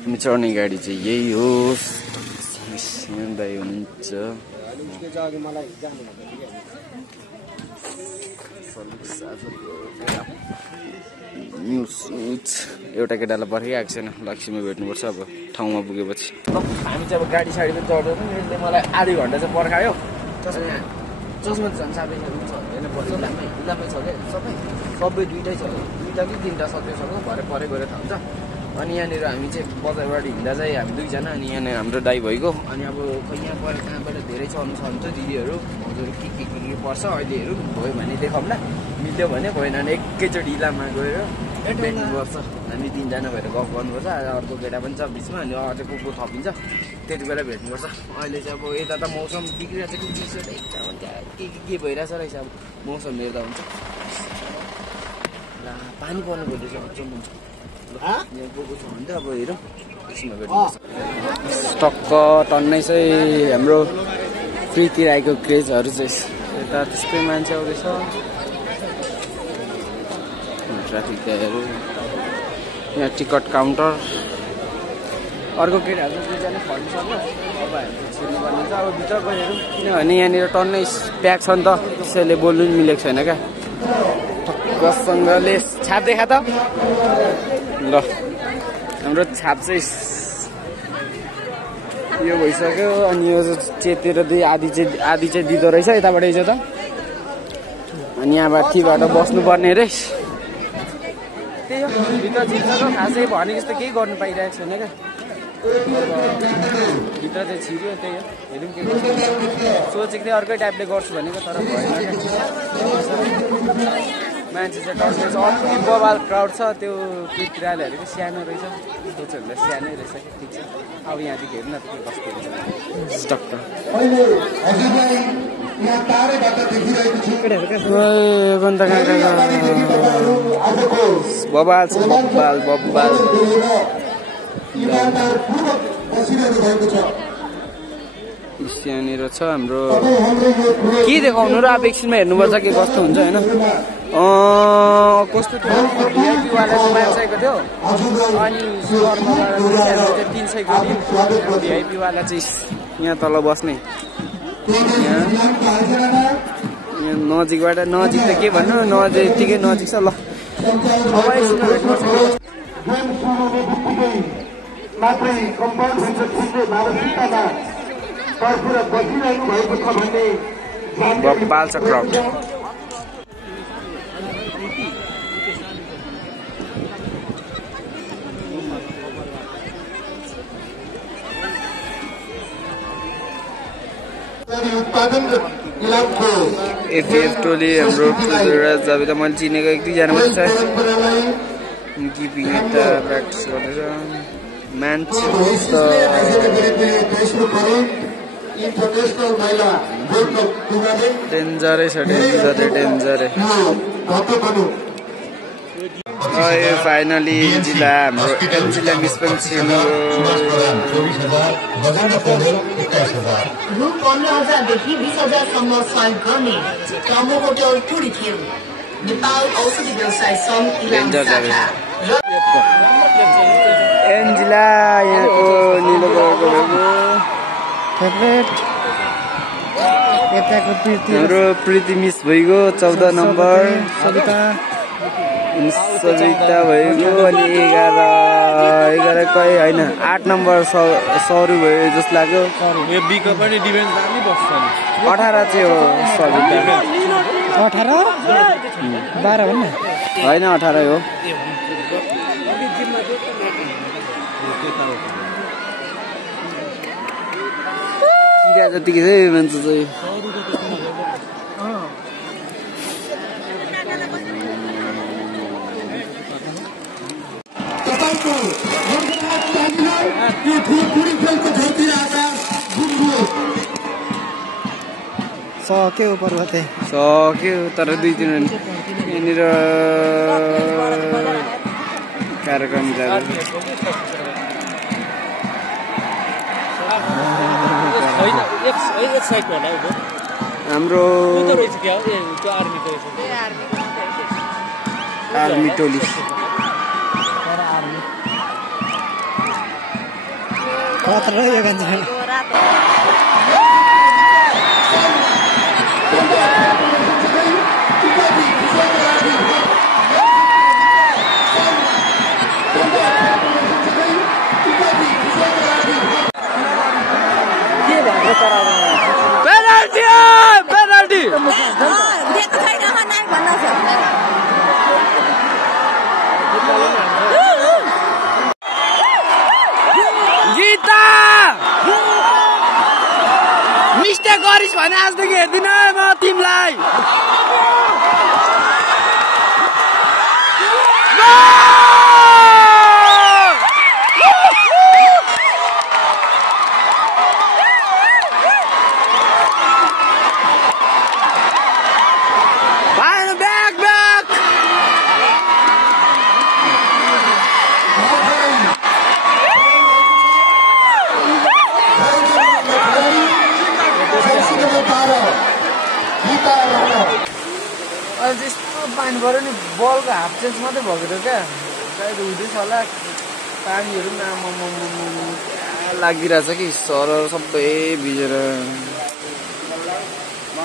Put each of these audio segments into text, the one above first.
हामी चढ्ने गाडी चाहिँ यही हो। दाइ हुनुहुन्छ न्युज एउटा केटालाई पर्खिआएको छैन, लक्ष्मीमा भेट्नुपर्छ अब ठाउँमा पुगेपछि। हामी चाहिँ अब गाडी साडी पनि चढ्दैछौँ। यसले मलाई आधी घन्टा चाहिँ पर्खायो। चस्मा झन् साबै छ होइन, इलामै छ क्या सबै दुइटै छ, दुइटा कि तिनवटा सबै भरे परे गएर थाल्छ। अनि यहाँनिर हामी चाहिँ बजारबाट हिँड्दा चाहिँ हामी दुईजना, अनि यहाँनिर हाम्रो दाइ भइगयो। अनि अब यहाँ परे कहाँबाट धेरै चढ्नु छ भने चाहिँ दिदीहरू हजुर के पर्छ अहिलेहरू भयो भने देखाउँला, मिल्यो भने भएन भने एकैचोटि इलाममा गएर भेट्नुपर्छ। हामी तिनजना भएर गफ गर्नुपर्छ। अर्को केटा पनि छ बिचमा, अनि अझै को थपिन्छ, त्यति बेला भेट्नुपर्छ। अहिले चाहिँ अब यता त मौसम बिग्रिरहेको छ कि चिसो के भइरहेछ रहेछ। अब मौसम हेर्दा हुन्छ। ला पानी पर्नु खोज्दैछ अचम्म हुन्छ। यहाँ गएको छ भने चाहिँ अब हेरौँ एकछिनमा भेट्नुपर्छ। टक्क टन्नै चाहिँ हाम्रो फ्रीतिर आएको क्रेजहरू चाहिँ यता त्यस्तै मान्छे आउँदैछ। ट्राफिक दाइहरू यहाँ टिकट काउन्टर। अर्को केटाहरू चाहिँ दुईजना फर्निसक्यो, अब हामी छिर्नुपर्ने छ। अब भित्र गएर किनभने यहाँनिर टन्नै प्याक छ नि त, त्यसैले बोल्नु पनि मिलेको छैन क्या। ठक्कसँगले छाप देखा त ल। हाम्रो छाप चाहिँ यो भइसक्यो। अनि यो चेतेर आधी चाहिँ दिँदो रहेछ यताबाट हिजो त। अनि यहाँबाट ठिबाट बस्नुपर्ने रहेछ। त्यही हो भित्र छिर्छ खासै भने जस्तो केही गर्नु पाइरहेको छैन क्या। भित्र चाहिँ छिर्यो, त्यही हो हेरौँ के गर्छ। सोचेको थिएँ अर्कै टाइपले गर्छु भनेको, तर भएन। मान्छे चाहिँ टन्नै छ, अति बबाल क्राउड छ। त्यो पित्रालहरू पनि सानो रहेछ, सोचेहरूलाई सानै रहेछ कि ठिक छ। अब यहाँदेखि हेर्नु न के कस्तो रहेछ टक्क। बबाल छ, बबाल यहाँनिर छ हाम्रो। के देखाउनु र अब एकछिनमा हेर्नुपर्छ के कस्तो हुन्छ होइन। कस्तो थियो भिआइपीवाला चाहिँ 5 सयको थियो, अनि शर्मावाला चाहिँ 3 सयको थियो। भिआइपीवाला चाहिँ यहाँ तल बस्ने, यहाँ नजिकबाट नजिक त के भन्नु, यतिकै नजिक छ। ल अब एकछिनमा भेट्नुपर्छ। बब्बाल छ क्राउड। एफएफ टोली हाम्रो जाबे त मैले चिनेको एक दुईजना मात्रै छ। गिपिङ यता प्र्याक्टिस गर्दैछ मान्छे त डेन्जरै छ, डेन्जरै। फाइनली जिल्ला हाम्रो जिल्ला मिस पनि छिर्नु। रु 15,000 देखि 20,000सम्म सहयोग गर्ने टमो होटल टुरी थियो। नेपाल औषधि व्यवसाय सङ्घ इलाम शाखा एन्जिला यहाँको निलो कलरको फेभरेट यताको प्रीति, हाम्रो प्रीति मिस भइगयो 14 नम्बर। सविता भइगयो। अनि 11 कहीँ होइन 8 नम्बर सरू भयो जस्तो लाग्यो। 18 चाहिँ हो सविता। 18 12 भन्ने होइन 18 हो। किरा जतिकै छ मान्छे चाहिँ। सक्यो पर्वते सक्यो, तर 2-3 यहाँनिर कार्यक्रम जाँदैछ। हाम्रो आर्मी टोली खतरा यो गान्छ पेनल्टी पेनल्टी जिता मिस्टेक गरिस् भने आजदेखि हेर्दिन म तिमीलाई त्यस्तो पानी पऱ्यो नि बलको हाफ चेन्ज मात्रै भएको थियो क्या सायद हुँदैछ होला पानीहरू पनि लागिरहेछ कि सरर सबै भिजेर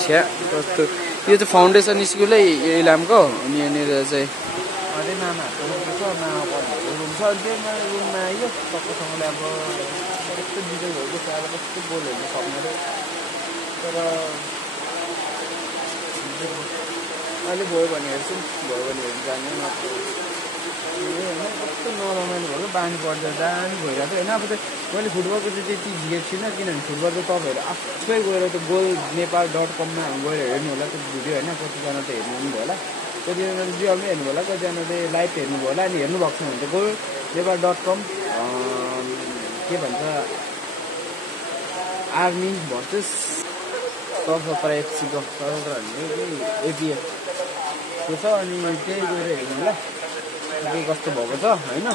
छ्या कस्तो यो चाहिँ फाउन्डेसन स्कुल है इलामको अनि यहाँनिर चाहिँ अझै नानाहरूको रुम छ नानाको रुम छ अनि त्यही रुममा आइयो सबैसँगले अब कस्तो बिजोग भएको छ अब कस्तो गोल हेर्नु सक्ने तर अहिले भयो भने हेर्छु भयो भने हेर्नु जाने मात्र होइन कस्तो नरमाइलो भयो पानी पर्दा दामी भइरहेको होइन अब चाहिँ मैले फुटबलको चाहिँ त्यति झिकेको छुइनँ किनभने फुटबल चाहिँ तपाईँहरू आफै गएर त्यो गोल नेपाल.com-मा गएर हेर्नु होला त्यो भिडियो होइन कतिजना त हेर्नु पनि भयो होला कतिजना रियलमै हेर्नु होला कतिजना चाहिँ लाइभ हेर्नु भयो होला अनि हेर्नुभएको छ भने चाहिँ गोल नेपाल.com के भन्छ आर्मी भर्सेस सशस्त्र एफसीको सशस्त्र एपिएफ त्यो छ अनि मैले त्यही गएर हेर्नु होला के कस्तो भएको छ होइन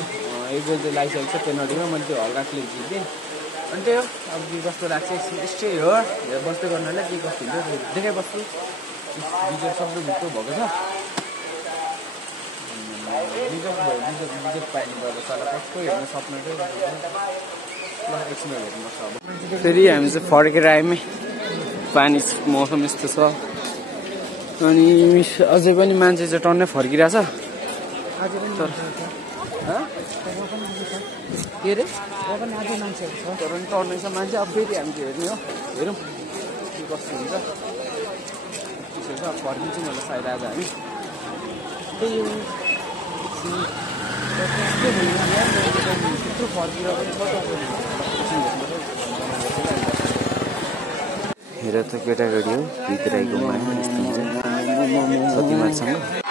एक गोल चाहिँ लागिसकेको छ पेनल्टीमा मैले त्यो हल्का क्लिक जितेँ अनि त्यही हो अब के कस्तो लाग्छ यस्तै हो बस्दै गर्नालाई के कस्तो हुन्छ देखाइबस्छु विजय शब्द भित्र भएको छ विजय पाइने गर्दा सारा कसको हेर्न सक्ने चाहिँ एकछिनमा हेर्नुपर्छ अब फेरि हामी चाहिँ फर्केर आयौँ पानी मौसम यस्तो छ अनि अझै पनि मान्छे चाहिँ टन्नै फर्किरहेछ के अरे तर पनि टर्नै छ मान्छे अब फेरि हामी हेर्ने हो हेरौँ के कस्तो हुन्छ त्यसो छ फर्किन्छौँ होला सायद आज हामी त्यही त्यत्रो फर्केर पनि हेर त केटाकेटी हो भित्र आएको माया यस्तो हुन्छ सतीमासँग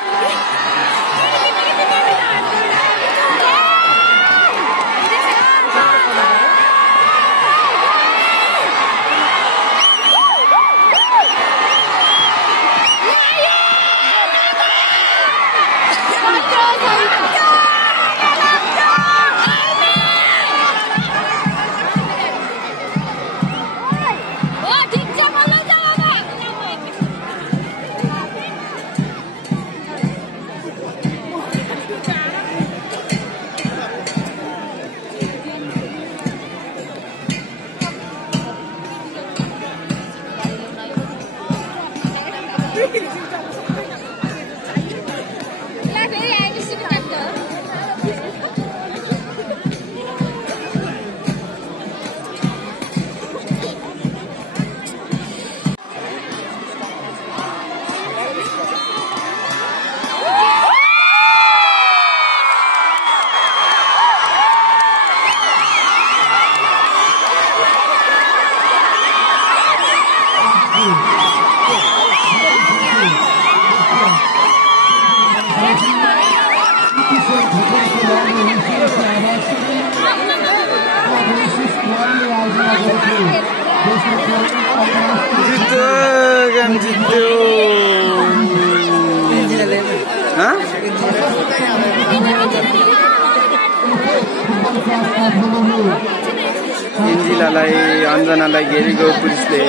इन्जिलालाई अन्जनालाई घेरेको पुलिसले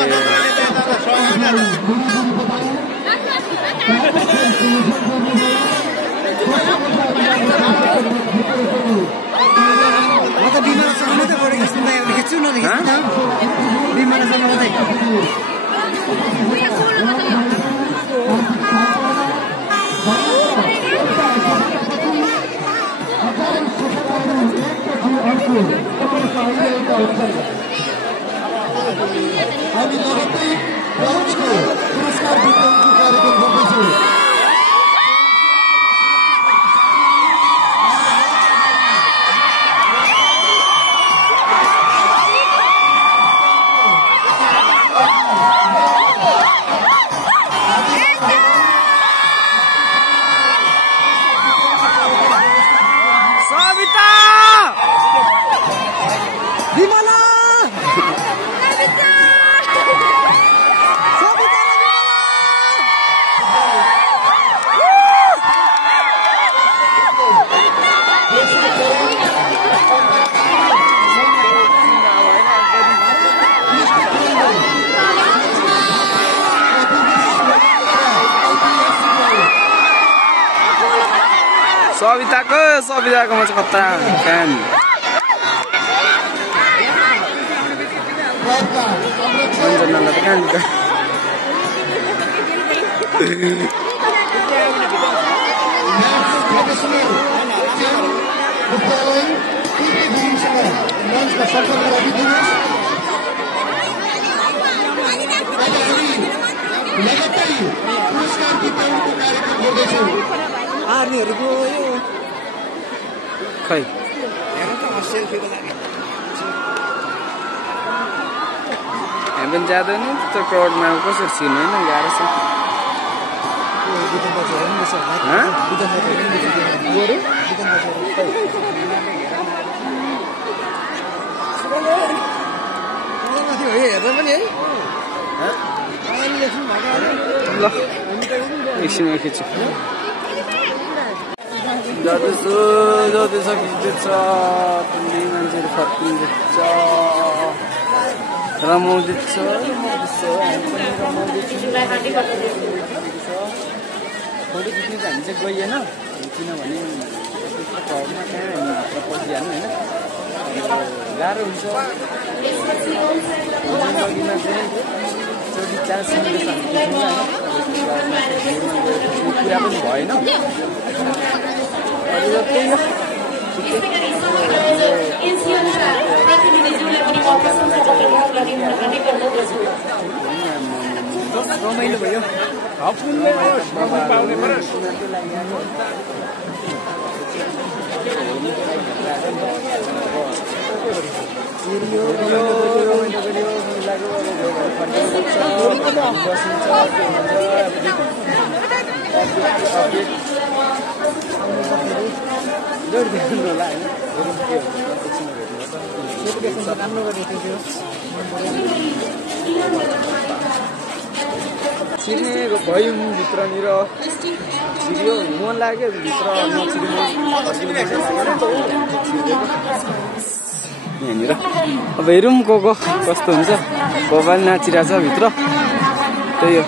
म त बिमार सँगै त पढेको सुन्दै आउने छु हामी लगत्तै ब्रोन्जको पुरस्कार वितरणको कार्यक्रम गर्दैछौँ। सविताको म चाहिँ खतरा फ्यान। आर्मीहरूको यो खै हामी पनि जाँदैन त्यो क्राउडमा कसरी छिर्नु होइन गाह्रो छ। हेर्नु पनि है ल एकछिनमा खिच्छु जाँदैछ खिच्दैछ मान्छेहरू फर्किँदैछ रमाउँदैछ फोटो खिच्नु चाहिँ हामी चाहिँ गइएन किनभने घरमा कहाँ हामी हातमा पसिहाल्नु होइन गाह्रो हुन्छ। लगीमा चाहिँ चोटि चान्स मिलेछ कुरा पनि भएन। रमाइलो भयो छिर्नेको भयो भित्रनिर छिर्यो मन लाग्यो भित्र यहाँनिर अब हेरौँ को कस्तो हुन्छ। को पनि नाचिरहेछ भित्र त्यही हो।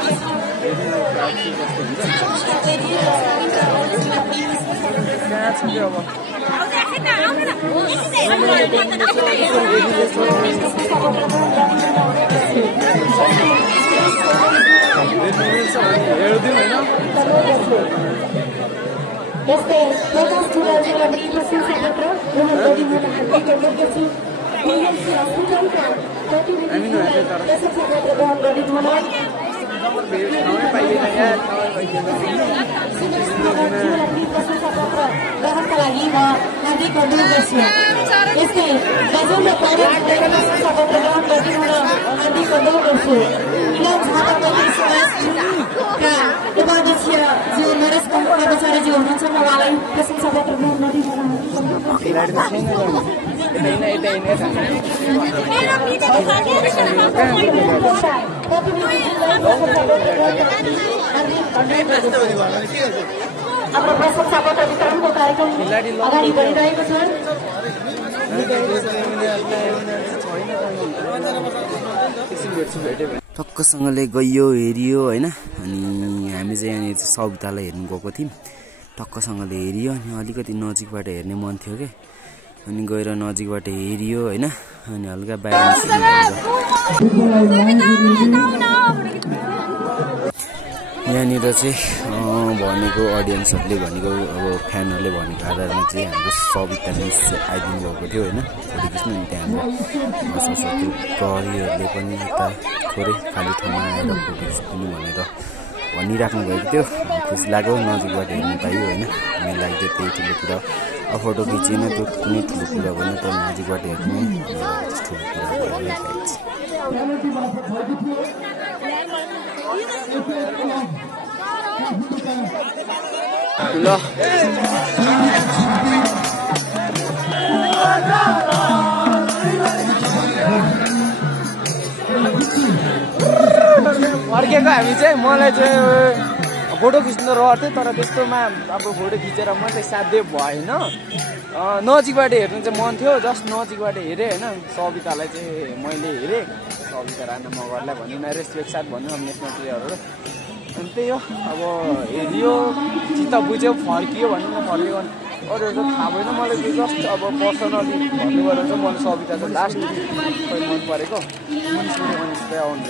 टक्कसँगले गइयो हेरियो होइन। अनि हामी चाहिँ यहाँनिर सवितालाई हेर्नु गएको थियौँ। टक्कसँगले हेरियो अनि अलिकति नजिकबाट हेर्ने मन थियो कि अनि गएर नजिकबाट हेरियो होइन अनि हल्का बाहिर यहाँनिर चाहिँ भनेको अडियन्सहरूले भनेको अब फ्यानहरूले भनेको आधारमा चाहिँ हाम्रो सविता मिस आइदिनु भएको थियो होइन फोटो खिच्नु अनि त्यहाँ हाम्रो सशस्त्र प्रहरीहरूले पनि यता थोरै खाली ठाउँमा आएर फोटो खिच्नु भनेर भनिराख्नु भएको थियो खुसी लाग्यो नजिकबाट हेर्नु पायो होइन मेरो लागि चाहिँ त्यही ठुलो कुरा फोटो खिचेन त्यो कुनै ठुलो कुरा भएन तर नजिकबाट हेर्नु ठुलो कुरा ल फर्केको हामी चाहिँ मलाई चाहिँ फोटो खिच्नु रहर थियो तर त्यस्तोमा अब फोटो खिचेर मात्रै साध्य भएन नजिकबाट हेर्नु चाहिँ मन थियो जस्ट नजिकबाट हेरेँ होइन सवितालाई चाहिँ मैले हेरेँ सविता राणा मगरलाई भनिन रेस्पेक्ट साथ भन्नु अब नेसनल प्लेयरहरू अनि त्यही हो अब हेरियो चित्त बुझ्यो फर्कियो भन्नु न फर्कियो अरूहरू चाहिँ थाहा भएन मलाई त्यो जस्ट अब पर्सनली भन्नुभएर चाहिँ मलाई सविता चाहिँ लास्ट मन परेको मानिसलाई आउनु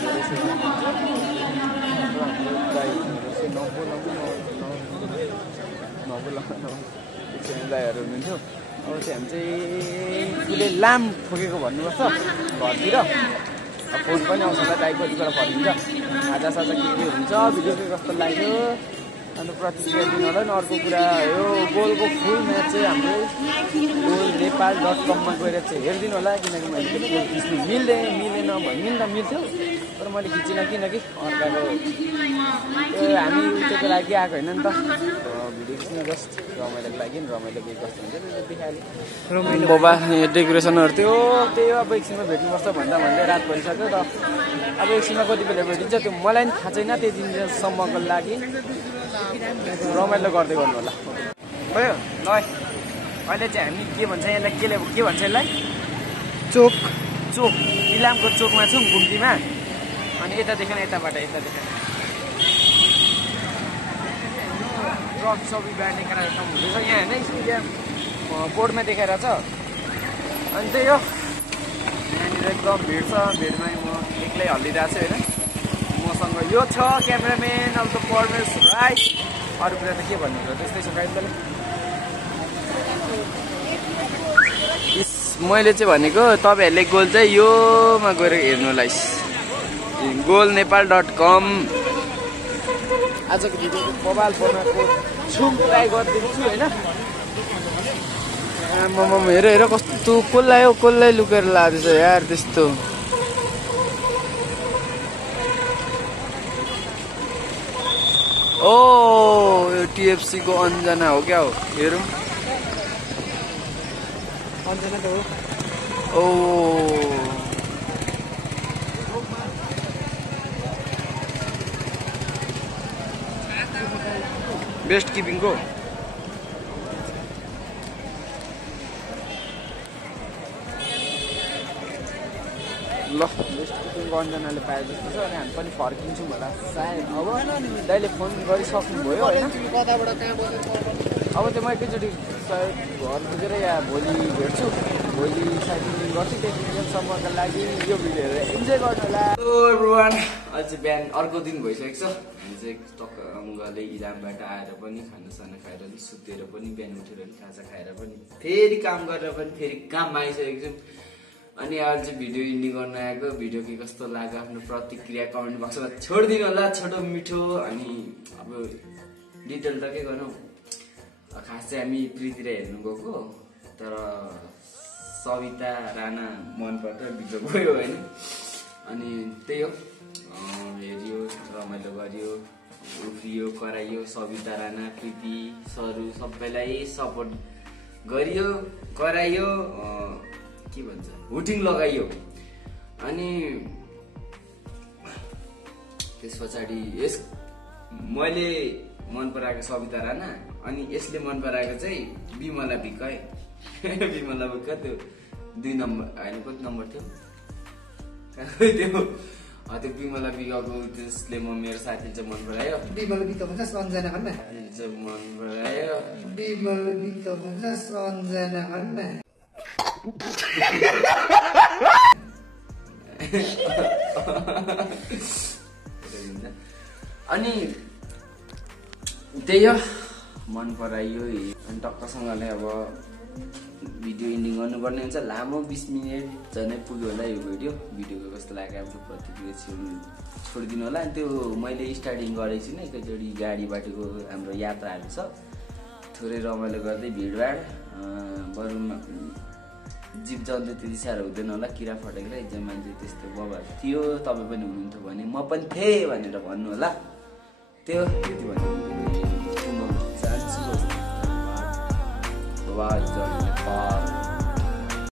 दाईहरू हुनुहुन्थ्यो अब चाहिँ हामी चाहिँ उसले लाम ठोकेको भन्नुपर्छ घरतिर फोन पनि आउँछ होला दाई कतिबाट फर्किन्छ आजासाजा के हुन्छ भिडियो के कस्तो लाग्यो अन्त प्रतिक्रिया दिनु होला नि अर्को कुरा यो गोलको फुल म्याच चाहिँ हाम्रो golnepal.com मा गएर चाहिँ हेरिदिनु होला किनकि मैले गोल खिच्नु मिल्दैन मिल्दा मिल्थ्यो तर मैले खिचिनँ किनकि अर्काको हामी उयोको लागि आएको होइन नि त भिडियो खिच्नु जस्ट रमाइलोको लागि रमाइलो के कस्तो हुन्छ त्यो देखाइहाल्यो बाबा डेकोरेसनहरू थियो त्यही अब एकछिनमा भेट्नुपर्छ भन्दा भन्दै रात भइसक्यो र अब एकछिनमा कति बेला भेटिन्छ त्यो मलाई पनि थाहा छैन त्यति दिनसम्मको लागि रमाइलो गर्दै गर्नु होला भयो ल अहिले चाहिँ हामी के भन्छ यसलाई के भन्छ यसलाई चोक इलामको चोकमा छौँ घुम्तीमा अनि यता देखेन यताबाट यता देखेन ट्रक सबै बाँड्ने कार्यक्रम हुँदैछ यहाँ होइन स्टेडियम बोर्डमा देखाएर छ अनि त्यही हो यहाँनिर एकदम भिड छ भिडमा म एक्लै हल्लिरहेको छु होइन मसँग यो छ क्यामेराम्यान अब त परमेश राई अरू कुरा त के भन्नु त्यस्तै छ गाइड मैले चाहिँ भनेको तपाईँहरूले गोल चाहिँ योमा गएर हेर्नुलाई golnepal.com आजको भिडियो बबाल बनाएको छु ट्राई गरिदिन्छु होइन हेर कस्तो कसलाई लुकेर लाँदैछ यार त्यस्तो ओ यो टिएफसी को अन्जना हो क्या हो हेरौँ अन्जना त हो ओ बेस्ट किपिङको ल बेस्ट किपिङको अन्जनाले पाए जस्तो छ अनि हामी पनि फर्किन्छौँ होला सायद अब दाइले फोन गरिसक्नुभयो होइन अब त्यो म एकैचोटि सायद घर पुगेर या भोलि भेट्छु भोलि सायद इभिनिङ गर्छु त्यति दिनसम्मको लागि यो भिडियो हेरेर इन्जोय गर्नु होला एभ्रिवान अहिले चाहिँ बिहान अर्को दिन भइसकेको छ हामी चाहिँ टक्कले इलामबाट आएर पनि खानासाना खाएर पनि सुतेर पनि बिहान उठेर पनि खाजा खाएर पनि फेरि काम गरेर पनि फेरि काममा आइसकेको छौँ अनि अहिले चाहिँ भिडियो इन्डिङ गर्न आएको भिडियो के कस्तो लाग्यो आफ्नो प्रतिक्रिया कमेन्ट बक्समा छोडिदिनु होला छोटो मिठो अनि अब डिटेल त के गर्नु खास चाहिँ हामी प्रितिर हेर्नु गएको तर सविता राणा मन पर्छ भिडियो गयो होइन अनि त्यही हो हेरियो रमाइलो गरियो उफ्रियो कराइयो सविता राणा प्रीति सरू सबैलाई सपोर्ट गरियो कराइयो के भन्छ हुटिङ लगाइयो अनि त्यस पछाडि मैले मन पराएको सविता राणा अनि यसले मन पराएको चाहिँ बिमला भिक है बिमला भिक त्यो 2 नम्बर होइन कति नम्बर थियो त्यो बिमला भिकको त्यसले मेरो साथीले चाहिँ मन परायो बिमला भिक भन्छ सञ्जना भन्न मन परायो बिमला भिक भन्छ सञ्जना भन्न अनि त्यही हो मन परायो अनि टक्कसँगले अब भिडियो एन्डिङ गर्नुपर्ने हुन्छ लामो 20 मिनेट झनै पुग्यो होला यो भिडियोको कस्तो लाग्यो आफ्नो प्रतिक्रिया छोडिदिनु होला अनि त्यो मैले स्टार्टिङ गरेको छु नि एकैचोटि गाडी बाटोको हाम्रो यात्राहरू छ थोरै रमाइलो गर्दै भिडभाड बरु जीव जन्तु त्यति साह्रो हुँदैन होला किरा फटेको एकजना मान्छे त्यस्तो बबाहरू थियो तपाईँ पनि हुनुहुन्थ्यो भने म पनि थिएँ भनेर भन्नु होला त्यो त्यति भन्नु चाहन्छु